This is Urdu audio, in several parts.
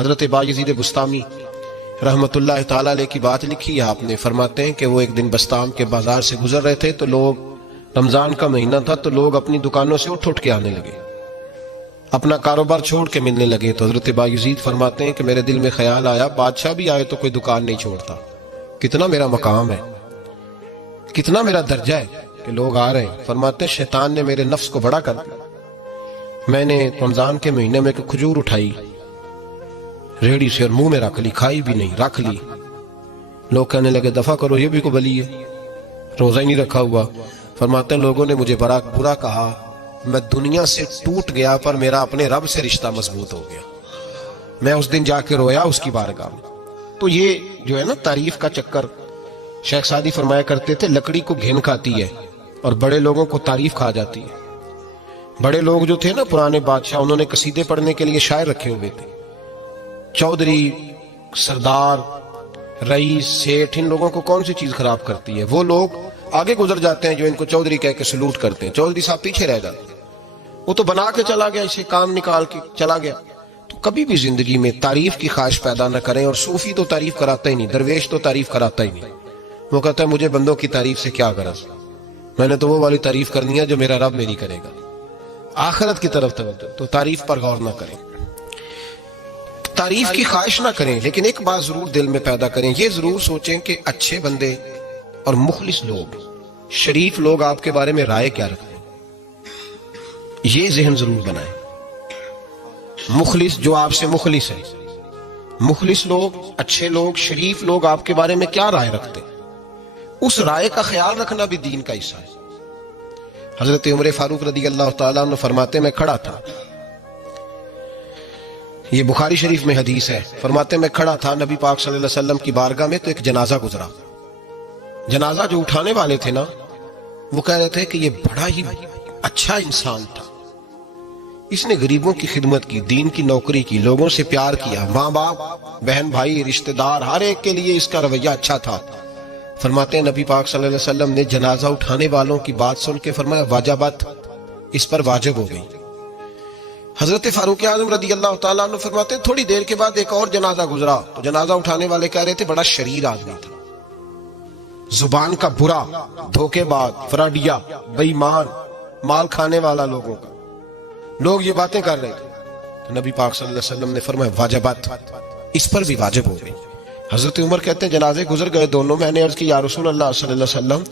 حضرت بایزید بستامی رحمتullah تعالی علیہ کی بات لکھی ہے آپ نے. فرماتے ہیں کہ وہ ایک دن بستام کے بازار سے گزر رہے تھے تو لوگ، رمضان کا مہینہ تھا تو لوگ اپنی دکانوں سے اٹھ کے آنے لگے، اپنا کاروبار چھوڑ کے ملنے لگے. تو حضرت بایزید فرماتے ہیں کہ میرے دل میں خیال آیا بادشاہ بھی آئے تو کوئی دکان نہیں چھوڑتا، کتنا میرا مقام ہے، کتنا میرا درجہ ہے کہ لوگ آ رہے ہیں. فرماتے ہیں شیطان نے میرے نفس کو بڑا کر دیا. میں نے رمضان کے مہینے میں ایک کھجور اٹھائی ریڑھی سے اور منہ میں رکھ لی، کھائی بھی نہیں، رکھ لی. لوگ کہنے لگے دفع کرو، یہ بھی کو بلی ہے، روزہ ہی نہیں رکھا ہوا. فرماتے ہیں لوگوں نے مجھے برا کہا، میں دنیا سے ٹوٹ گیا پر میرا اپنے رب سے رشتہ مضبوط ہو گیا. میں اس دن جا کے رویا اس کی بارگاہ میں. تو یہ جو ہے نا تعریف کا چکر، شیخ سعدی فرمایا کرتے تھے لکڑی کو گھن کھاتی ہے اور بڑے لوگوں کو تعریف کھا جاتی ہے. بڑے لوگ جو تھے نا پرانے بادشاہ، انہوں نے قصیدے پڑھنے کے لیے شاعر رکھے ہوئے تھے. چودھری، سردار، رئیس، سیٹھ، ان لوگوں کو کون سی چیز خراب کرتی ہے؟ وہ لوگ آگے گزر جاتے ہیں جو ان کو چودھری کہہ کے سلوٹ کرتے ہیں. چودھری صاحب پیچھے رہ جاتے ہیں، وہ تو بنا کے چلا گیا، اسے کام نکال کے چلا گیا. تو کبھی بھی زندگی میں تعریف کی خواہش پیدا نہ کریں. اور صوفی تو تعریف کراتا ہی نہیں، درویش تو تعریف کراتا ہی نہیں. وہ کہتا ہے مجھے بندوں کی تعریف سے کیا غرض، میں نے تو وہ والی تعریف کرنی ہے جو میرا رب میری کرے گا. آخرت کی طرف توجہ، تو تعریف پر غور نہ کریں، تعریف کی خواہش نہ کریں. لیکن ایک بات ضرور دل میں پیدا کریں، یہ ضرور سوچیں کہ اچھے بندے اور مخلص لوگ، شریف لوگ آپ کے بارے میں رائے کیا رکھتے ہیں. یہ ذہن ضرور بنائیں. مخلص جو آپ سے مخلص ہے، مخلص لوگ، اچھے لوگ، شریف لوگ آپ کے بارے میں کیا رائے رکھتے ہیں، اس رائے کا خیال رکھنا بھی دین کا حصہ ہے. حضرت عمر فاروق رضی اللہ تعالیٰ عنہ فرماتے میں کھڑا تھا، یہ بخاری شریف میں حدیث ہے. فرماتے میں کھڑا تھا نبی پاک صلی اللہ علیہ وسلم کی بارگاہ میں تو ایک جنازہ گزرا. جنازہ جو اٹھانے والے تھے نا، وہ کہہ رہے تھے کہ یہ بڑا ہی اچھا انسان تھا، اس نے غریبوں کی خدمت کی، دین کی نوکری کی، لوگوں سے پیار کیا، ماں باپ، بہن بھائی، رشتہ دار، ہر ایک کے لیے اس کا رویہ اچھا تھا. فرماتے ہیں نبی پاک صلی اللہ علیہ وسلم نے جنازہ اٹھانے والوں کی بات سن کے فرمایا واجبات، اس پر واجب ہو گئی. حضرت فاروق اعظم رضی اللہ تعالیٰ عنہ فرماتے ہیں تھوڑی دیر کے بعد ایک اور جنازہ گزرا تو جنازہ اٹھانے والے کہہ رہے تھے بڑا شریر آدمی تھا، زبان کا برا، دھوکے باز، فراڈیا، بے ایمان، مال کھانے والا لوگوں کا. لوگ یہ باتیں کر رہے تھے تو نبی پاک صلی اللہ علیہ وسلم نے فرمایا واجبات، اس پر بھی واجب ہو گئی. حضرت عمر کہتے ہیں جنازے گزر گئے دونوں. میں نے عرض کی یا رسول اللہ صلی اللہ علیہ وسلم،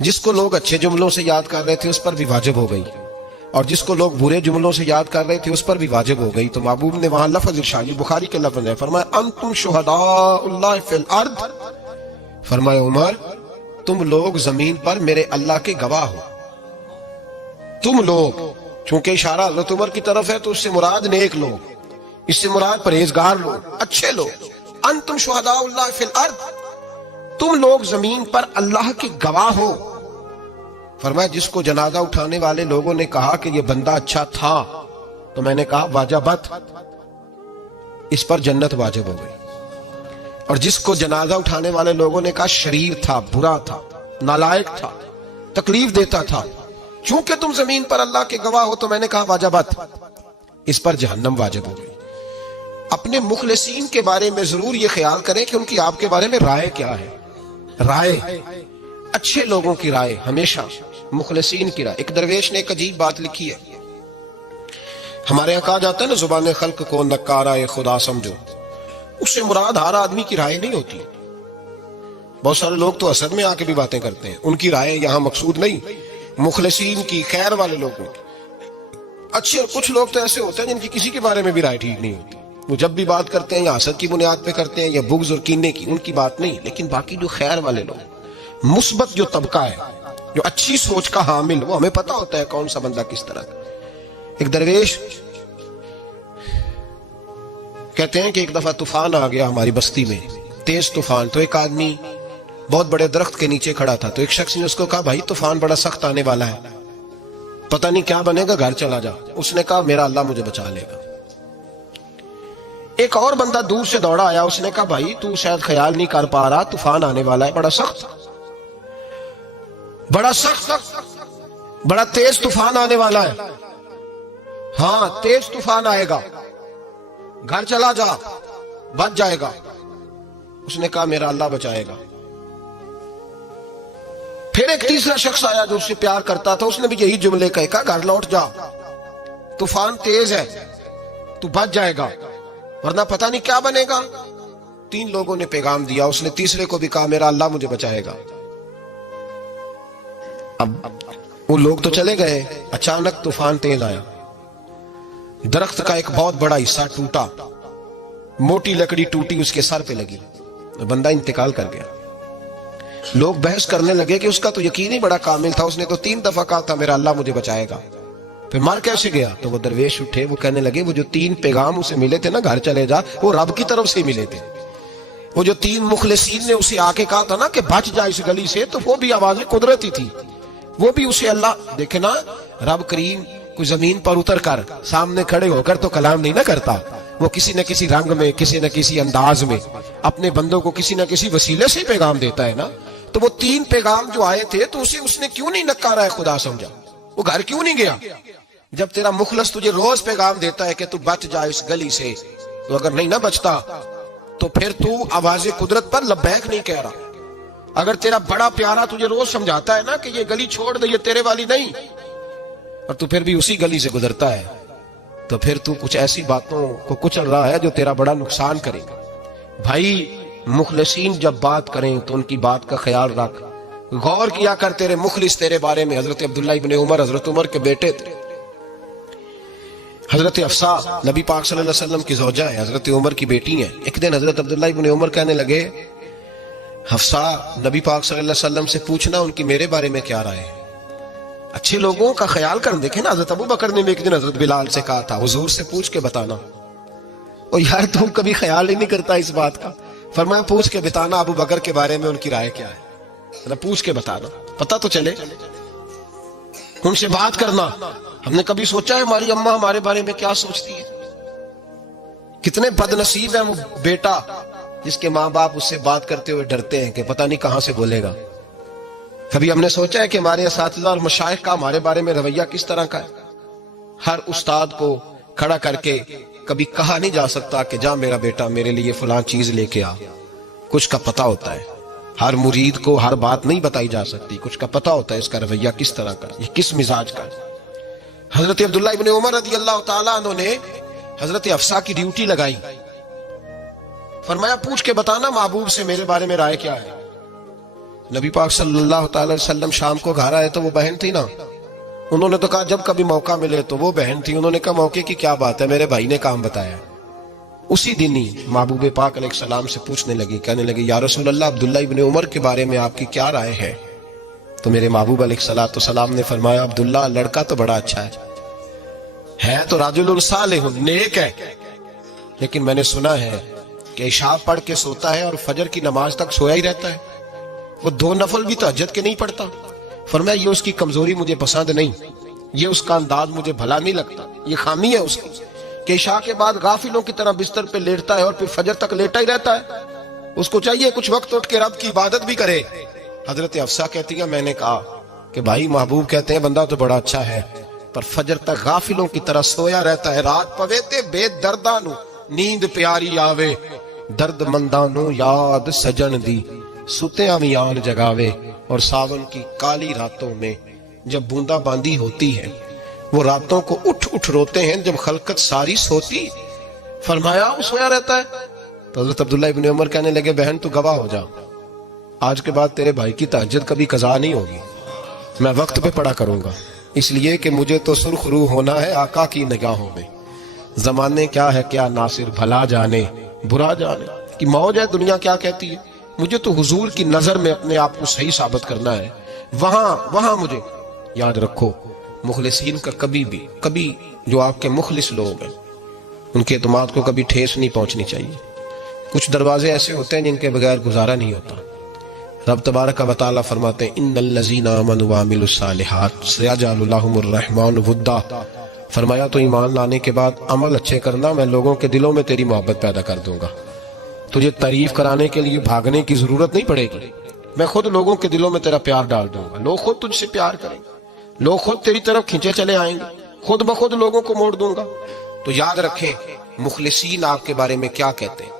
جس کو لوگ اچھے جملوں سے یاد کر رہے تھے اس پر بھی واجب ہو گئی، اور جس کو لوگ برے جملوں سے یاد کر رہے تھے اس پر بھی واجب ہو گئی. تو محبوب نے وہاں لفظ ارشاد، بخاری کے لفظ ہے، فرمایا انتم شہداء اللہ فی الارض، فرمایا عمر تم لوگ زمین پر میرے اللہ کے گواہ ہو. تم لوگ، چونکہ اشارہ حضرت عمر کی طرف ہے تو اس سے مراد نیک لوگ، اس سے مراد پرہیزگار لوگ، اچھے لوگ. انتم شہداء اللہ فی الارض، تم لوگ زمین پر اللہ کے گواہ ہو. فرمایا جس کو جنازہ اٹھانے والے لوگوں نے کہا کہ یہ بندہ اچھا تھا تو میں نے کہا واجبات، اس پر جنت واجب ہو گئی. اور جس کو جنازہ اٹھانے والے لوگوں نے کہا شریر تھا، برا تھا، نالائق تھا، تکلیف دیتا تھا، چونکہ تم زمین پر اللہ کے گواہ ہو تو میں نے کہا واجبات، اس پر جہنم واجب ہو گئی. اپنے مخلصین کے بارے میں ضرور یہ خیال کریں کہ ان کی آپ کے بارے میں رائے کیا ہے. رائے، اچھے لوگوں کی رائے، ہمیشہ مخلصین کی رائے. ایک درویش نے ایک عجیب بات لکھی ہے، ہمارے یہاں کہا جاتا ہے نا زبان خلق کو نکارہ خدا سمجھو، اس سے مراد ہر آدمی کی رائے نہیں ہوتی. بہت سارے لوگ تو حسد میں آ کے بھی باتیں کرتے ہیں، ان کی رائے یہاں مقصود نہیں، مخلصین کی، خیر والے لوگوں کی. اچھے، اور کچھ لوگ تو ایسے ہوتے ہیں جن کی کسی کے بارے میں بھی رائے ٹھیک نہیں ہوتی، وہ جب بھی بات کرتے ہیں یا حسد کی بنیاد پہ کرتے ہیں یا بغض اور کینے کی، ان کی بات نہیں. لیکن باقی جو خیر والے لوگ، مثبت جو طبقہ ہے، جو اچھی سوچ کا حامل، وہ ہمیں پتہ ہوتا ہے کون سا بندہ کس طرح کا. ایک درویش کہتے ہیں کہ ایک دفعہ طوفان آ گیا ہماری بستی میں، تیز طوفان. تو ایک آدمی بہت بڑے درخت کے نیچے کھڑا تھا، تو ایک شخص نے اس کو کہا بھائی طوفان بڑا سخت آنے والا ہے، پتہ نہیں کیا بنے گا، گھر چلا جا. اس نے کہا میرا اللہ مجھے بچا لے گا. ایک اور بندہ دور سے دوڑا آیا، اس نے کہا بھائی تو شاید خیال نہیں کر پا رہا، طوفان آنے والا ہے، بڑا سخت، بڑا سخت، بڑا تیز طوفان آنے والا ہے. ہاں تیز طوفان آئے گا، گھر چلا جا. بچ جائے گا؟ اس نے کہا میرا اللہ بچائے گا۔ پھر ایک تیسرا شخص آیا جو اس سے پیار کرتا تھا، اس نے بھی یہی جملے کہا گھر لوٹ جا، طوفان تیز ہے، تو بچ جائے گا ورنہ پتہ نہیں کیا بنے گا۔ 3 لوگوں نے پیغام دیا، اس نے تیسرے کو بھی کہا میرا اللہ مجھے بچائے گا۔ اب وہ لوگ تو چلے گئے، اچانک طوفان تیز آیا، درخت کا ایک بہت بڑا حصہ ٹوٹا، موٹی لکڑی ٹوٹی اس کے سر پہ لگی، بندہ انتقال کر گیا۔ لوگ بحث کرنے لگے کہ اس کا تو یقین ہی بڑا کامل تھا، اس نے تو 3 دفعہ کہا تھا میرا اللہ مجھے بچائے گا، پھر مر کیسے گیا؟ تو وہ درویش اٹھے، وہ کہنے لگے وہ جو 3 پیغام اسے ملے تھے نا گھر چلے جا، وہ رب کی طرف سے ملے تھے۔ وہ جو 3 مخلصین نے اسے آ کے کہا تھا نا کہ بچ جا اس گلی سے، تو وہ بھی آوازیں قدرتی تھی، وہ بھی اسے اللہ دیکھے نا، رب کریم کوئی زمین پر اتر کر سامنے کھڑے ہو کر تو کلام نہیں نہ کرتا، وہ کسی نہ کسی رنگ میں، کسی نہ کسی انداز میں اپنے بندوں کو کسی نہ کسی وسیلے سے پیغام دیتا ہے نا۔ تو وہ 3 پیغام جو آئے تھے تو اسے اس نے کیوں نہیں نکارا ہے خدا سمجھا، وہ گھر کیوں نہیں گیا؟ جب تیرا مخلص تجھے روز پیغام دیتا ہے کہ تو بچ جا اس گلی سے، تو اگر نہیں نہ بچتا تو پھر تو آواز قدرت پر لبیک نہیں کہہ رہا۔ اگر تیرا بڑا پیارا تجھے روز سمجھاتا ہے نا کہ یہ گلی چھوڑ دے، یہ تیرے والی نہیں، اور تو پھر بھی اسی گلی سے گزرتا ہے، تو پھر تو کچھ ایسی باتوں کو کچل رہا ہے جو تیرا بڑا نقصان کرے گا۔ بھائی مخلصین جب بات کریں تو ان کی بات کا خیال رکھ، غور کیا کر، تیرے مخلص تیرے بارے میں حضرت عبداللہ ابن عمر، حضرت عمر کے بیٹے تھے، حضرت حفصہ نبی پاک صلی اللہ علیہ وسلم کی زوجہ ہے، حضرت عمر کی بیٹی ہیں۔ ایک دن حضرت عبداللہ ابن عمر کہنے لگے حفصہ نبی پاک صلی اللہ علیہ وسلم سے پوچھنا ان کی میرے بارے میں کیا رائے ہے، اچھے لوگوں کا خیال کر۔ دیکھیں نا حضرت ابو بکر نے بھی ایک دن حضرت بلال سے کہا تھا حضور سے پوچھ کے بتانا، اور یار تم کبھی خیال ہی نہیں کرتا اس بات کا۔ فرمایا پوچھ کے بتانا ابو بکر کے بارے میں ان کی رائے کیا ہے، پوچھ کے بتانا، پتہ تو چلے، ان سے بات کرنا۔ ہم نے کبھی سوچا ہے ہماری اماں ہمارے بارے میں کیا سوچتی ہے؟ کتنے بد نصیب ہے وہ بیٹا جس کے ماں باپ اس سے بات کرتے ہوئے ڈرتے ہیں کہ پتہ نہیں کہاں سے بولے گا۔ کبھی ہم نے سوچا ہے کہ ہمارے اساتذہ اور مشائخ کا ہمارے بارے میں رویہ کس طرح کا ہے؟ ہر استاد کو کھڑا کر کے کبھی کہا نہیں جا سکتا کہ جا میرا بیٹا میرے لیے فلاں چیز لے کے آ، کچھ کا پتہ ہوتا ہے۔ ہر مرید کو ہر بات نہیں بتائی جا سکتی، کچھ کا پتہ ہوتا ہے اس کا رویہ کس طرح کا، یہ کس مزاج کا ہے۔ حضرت عبداللہ ابن عمر رضی اللہ تعالیٰ عنہ نے حضرت حفصہ کی ڈیوٹی لگائی، فرمایا پوچھ کے بتانا محبوب سے میرے بارے میں رائے کیا ہے۔ نبی پاک صلی اللہ تعالی وسلم شام کو گھر آئے تو وہ بہن تھی نا، انہوں نے تو کہا جب کبھی موقع ملے تو وہ بہن تھی، انہوں نے کہا موقع کی کیا بات ہے، میرے بھائی نے کام بتایا۔ اسی دن ہی محبوب پاک علیہ السلام سے پوچھنے لگی، کہنے لگی یا رسول اللہ عبداللہ ابن عمر کے بارے میں آپ کی کیا رائے ہے؟ تو میرے محبوب علیہ السلام نے فرمایا عبداللہ لڑکا تو بڑا اچھا ہے تو راجل صالح نیک ہے، لیکن میں نے سنا ہے کہ عشاء پڑھ کے سوتا ہے اور فجر کی نماز تک سویا ہی رہتا ہے، وہ 2 نفل بھی تہجد کے نہیں پڑھتا۔ فرمایا یہ اس کی کمزوری مجھے پسند نہیں، یہ اس کا انداز مجھے بھلا نہیں لگتا، یہ خامی ہے اس کی کہ عشاء کے بعد غافلوں کی طرح بستر پہ لیٹتا ہے اور پھر فجر تک لیٹا ہی رہتا ہے، اس کو چاہیے کچھ وقت اٹھ کے رب کی عبادت بھی کرے۔ حضرت حفصہ کہتی ہے میں نے کہا کہ بھائی محبوب کہتے ہیں بندہ تو بڑا اچھا ہے پر فجر تک غافلوں کی طرح سویا رہتا ہے، رات پوے تے بے دردانو نیند پیاری آوے، درد مندانو یاد سجن دی ستیاں میان جگاوے، اور ساون کی کالی راتوں میں جب بوندا باندی ہوتی ہے وہ راتوں کو اٹھ اٹھ روتے ہیں جب خلقت ساری سوتی۔ فرمایا وہ سویا رہتا ہے۔ تو حضرت عبداللہ ابن عمر کہنے لگے بہن تو گواہ ہو جا، آج کے بعد تیرے بھائی کی تہجد کبھی قضا نہیں ہوگی، میں وقت پہ پڑھا کروں گا، اس لیے کہ مجھے تو سرخ روح ہونا ہے آقا کی نگاہوں میں۔ زمانے کیا ہے کیا ناصر بھلا جانے برا جانے کی موج ہے، دنیا کیا کہتی ہے، مجھے تو حضور کی نظر میں اپنے آپ کو صحیح ثابت کرنا ہے، وہاں مجھے یاد رکھو مخلصین کا کبھی جو آپ کے مخلص لوگ ہیں ان کے اعتماد کو کبھی ٹھیس نہیں پہنچنی چاہیے۔ کچھ دروازے ایسے ہوتے ہیں جن کے بغیر گزارا نہیں ہوتا۔ رب تبارک و تعالیٰ فرماتے ہیں ان الذین آمنوا وعملوا الصالحات سیجعل لهم الرحمن ودا، فرمایا تو ایمان لانے کے بعد عمل اچھے کرنا، میں لوگوں کے دلوں میں تیری محبت پیدا کر دوں گا، تجھے تعریف کرانے کے لیے بھاگنے کی ضرورت نہیں پڑے گی، میں خود لوگوں کے دلوں میں تیرا پیار ڈال دوں گا، لوگ خود تجھ سے پیار کریں گے، لوگ خود تیری طرف کھینچے چلے آئیں گے، خود بخود لوگوں کو موڑ دوں گا۔ تو یاد رکھیں مخلصین آپ کے بارے میں کیا کہتے ہیں،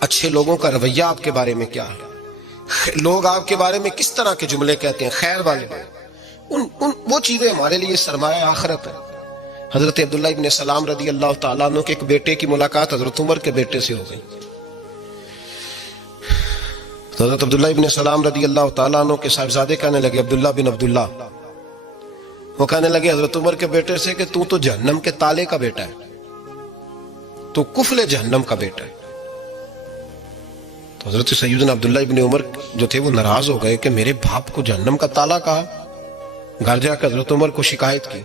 اچھے لوگوں کا رویہ آپ کے بارے میں کیا ہے، لوگ آپ کے بارے میں کس طرح کے جملے کہتے ہیں، خیر والے لوگ، وہ چیزیں ہمارے لیے سرمایہ آخرت ہے۔ حضرت عبداللہ ابن سلام رضی اللہ تعالیٰ عنہ کے ایک بیٹے کی ملاقات حضرت عمر کے بیٹے سے ہو گئی۔ تو حضرت عبداللہ ابن سلام رضی اللہ تعالیٰ عنہ کے صاحبزادے کہنے لگے، عبداللہ بن عبداللہ، وہ کہنے لگے حضرت عمر کے بیٹے سے کہ تو جہنم کے تالے کا بیٹا ہے، تو کفل جہنم کا بیٹا ہے۔ تو حضرت سیدنا عبداللہ ابن عمر جو تھے وہ ناراض ہو گئے کہ میرے باپ کو جہنم کا تالا کہا۔ گھر جا کے حضرت عمر کو شکایت کی،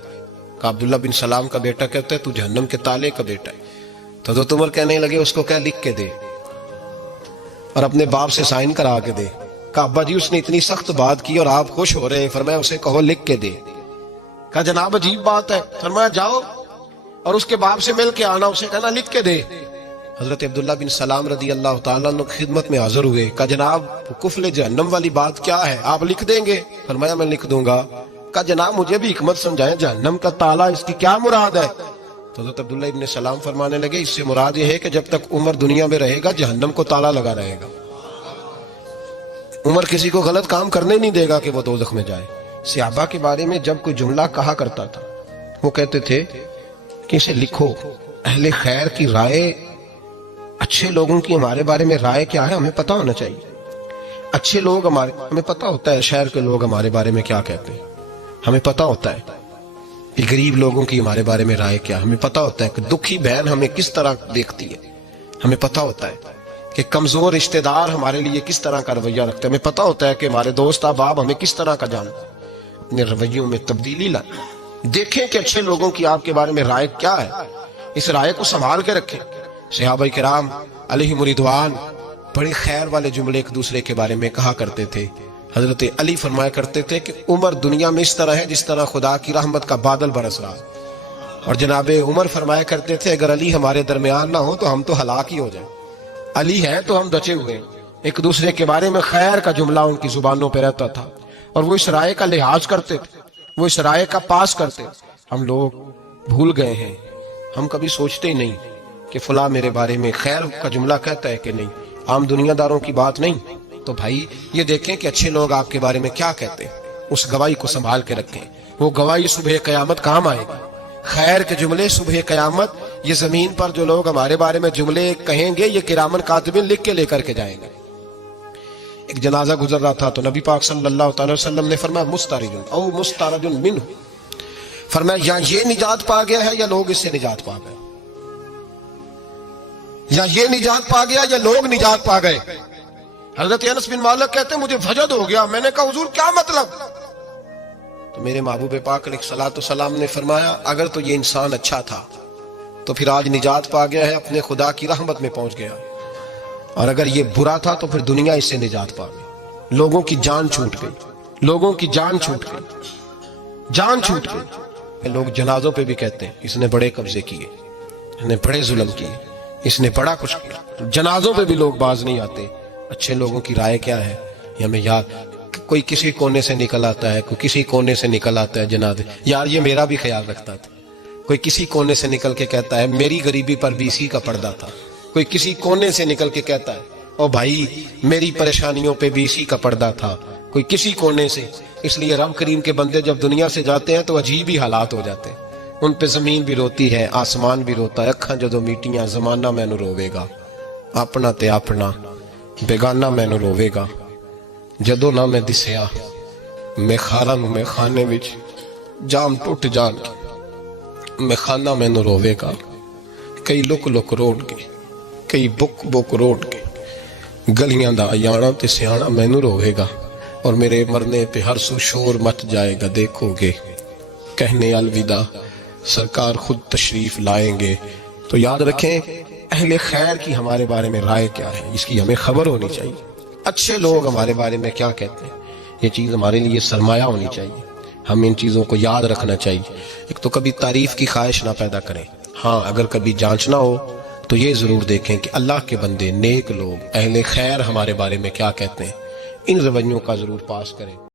کہ عبداللہ بن سلام کا بیٹا کہتا ہے تو جہنم کے تالے کا بیٹا ہے۔ تو حضرت عمر کہنے لگے اس کو کیا لکھ کے دے اور اپنے باپ سے سائن کرا کے دے۔ کہا ابا جی اس نے اتنی سخت بات کی اور آپ خوش ہو رہے ہیں، فرمایا اسے کہو لکھ کے دے۔ کہا جناب عجیب بات ہے، فرمایا جاؤ اور اس کے باپ سے مل کے آنا، اسے کہنا لکھ کے دے۔ حضرت عبداللہ بن سلام رضی اللہ تعالیٰ عنہ خدمت میں حاضر ہوئے، کہا جناب کفل جہنم والی بات کیا ہے، آپ لکھ دیں گے؟ فرمایا میں لکھ دوں گا۔ کہا جناب مجھے بھی حکمت سمجھائیں، جہنم کا تالا اس کی کیا مراد ہے؟ تو حضرت عبداللہ ابن سلام فرمانے لگے اس سے مراد یہ ہے کہ جب تک عمر دنیا میں رہے گا جہنم کو تالا لگا رہے گا، عمر کسی کو غلط کام کرنے نہیں دے گا کہ وہ دوزخ میں جائے۔ صحابہ کے بارے میں جب کوئی جملہ کہا کرتا تھا وہ کہتے تھے کہ اسے لکھو، اہل خیر کی رائے، اچھے لوگوں کی ہمارے بارے میں رائے کیا ہے ہمیں پتہ ہونا چاہیے۔ اچھے لوگ ہمیں پتہ ہوتا ہے شہر کے لوگ ہمارے بارے میں کیا کہتے ہیں، ہمیں پتہ ہوتا ہے کہ غریب لوگوں کی ہمارے بارے میں رائے کیا، ہمیں پتہ ہوتا ہے کہ دکھی بہن ہمیں کس طرح دیکھتی ہے، ہمیں پتہ ہوتا ہے کہ کمزور رشتہ دار ہمارے لیے کس طرح کا رویہ رکھتے ہیں، ہمیں پتہ ہوتا ہے کہ ہمارے دوست احباب ہمیں کس طرح کا جانتے ہیں۔ اپنے رویوں میں تبدیلی لائیں، دیکھیں کہ اچھے لوگوں کی آپ کے بارے میں رائے کیا ہے، اس رائے کو سنبھال کے رکھیں۔ صحابہ کرام علیہم رضوان بڑے خیر والے جملے ایک دوسرے کے بارے میں کہا کرتے تھے۔ حضرت علی فرمایا کرتے تھے کہ عمر دنیا میں اس طرح ہے جس طرح خدا کی رحمت کا بادل برس رہا، اور جناب عمر فرمایا کرتے تھے اگر علی ہمارے درمیان نہ ہو تو ہم تو ہلاک ہی ہو جائیں، علی ہے تو ہم بچے ہوئے ہیں۔ ایک دوسرے کے بارے میں خیر کا جملہ ان کی زبانوں پہ رہتا تھا، اور وہ اس رائے کا لحاظ کرتے تھے، وہ اس رائے کا پاس کرتے۔ ہم لوگ بھول گئے ہیں، ہم کبھی سوچتے ہی نہیں کہ فلاں میرے بارے میں خیر کا جملہ کہتا ہے کہ نہیں، عام دنیا داروں کی بات نہیں۔ تو بھائی یہ دیکھیں کہ اچھے لوگ آپ کے بارے میں کیا کہتے ہیں، اس گواہی کو سنبھال کے رکھیں، وہ گواہی صبح قیامت کام آئے گی۔ خیر کے جملے صبح قیامت، یہ زمین پر جو لوگ ہمارے بارے میں جملے کہیں گے یہ کرامن کاتبین لکھ کے لے کر کے جائیں گے۔ ایک جنازہ گزر رہا تھا تو نبی پاک صلی اللہ تعالی وسلم نے فرمایا مسترج او مسترج منہ، فرمایا یا یہ نجات پا گیا ہے یا لوگ اس سے نجات پا گئے، یا یہ نجات پا گیا یا لوگ نجات پا گئے۔ حضرت انس بن مالک کہتے ہیں مجھے وجد ہو گیا، میں نے کہا حضور کیا مطلب؟ تو میرے محبوب پاک علیہ الصلوۃ والسلام نے فرمایا اگر تو یہ انسان اچھا تھا تو پھر آج نجات پا گیا ہے، اپنے خدا کی رحمت میں پہنچ گیا، اور اگر یہ برا تھا تو پھر دنیا اس سے نجات پا گئی، لوگوں کی جان چھوٹ گئی، لوگوں کی جان چھوٹ گئی، جان چھوٹ گئی۔ لوگ جنازوں پہ بھی کہتے ہیں اس نے بڑے قبضے کیے، اس نے بڑے ظلم کیے، اس نے بڑا کچھ کیا، جنازوں پہ بھی لوگ باز نہیں آتے۔ اچھے لوگوں کی رائے کیا ہے یہ ہمیں یاد، کوئی کسی کونے سے نکل آتا ہے، کوئی کسی کونے سے نکل آتا ہے جنازے، یار یہ میرا بھی خیال رکھتا تھا، کوئی کسی کونے سے نکل کے کہتا ہے میری غریبی پر بھی اسی کا پردہ تھا، کوئی کسی کونے سے نکل کے کہتا ہے او بھائی میری پریشانیوں پہ بھی اسی کا پردہ تھا، کوئی کسی کونے سے۔ اس لیے رب کریم کے بندے جب دنیا سے جاتے ہیں تو عجیب ہی حالات ہو جاتے ہیں، ان پہ زمین بھی روتی ہے، آسمان بھی روتا ہے، اکھاں جدو میٹیاں زمانہ مینوں روے گا، اپنا تے اپنا بیگانہ مینوں روے گا، جدو نہ میں دسیا میں خاراں میں خانے وچ جام ٹوٹ جان میں خانہ مینوں روے گا، کئی لک لک روڑ کے کئی بک بک روڑ کے گلیاں دا ایانا تے سیانا مینوں روے گا، اور میرے مرنے پہ ہر سو شور مچ جائے گا، دیکھو گے کہنے الوداع سرکار خود تشریف لائیں گے۔ تو یاد رکھیں اہل خیر کی ہمارے بارے میں رائے کیا ہے، اس کی ہمیں خبر ہونی چاہیے، اچھے لوگ ہمارے بارے میں کیا کہتے ہیں، یہ چیز ہمارے لیے سرمایہ ہونی چاہیے، ہم ان چیزوں کو یاد رکھنا چاہیے۔ ایک تو کبھی تعریف کی خواہش نہ پیدا کریں، ہاں اگر کبھی جانچنا ہو تو یہ ضرور دیکھیں کہ اللہ کے بندے نیک لوگ اہل خیر ہمارے بارے میں کیا کہتے ہیں، ان رویوں کا ضرور پاس کریں۔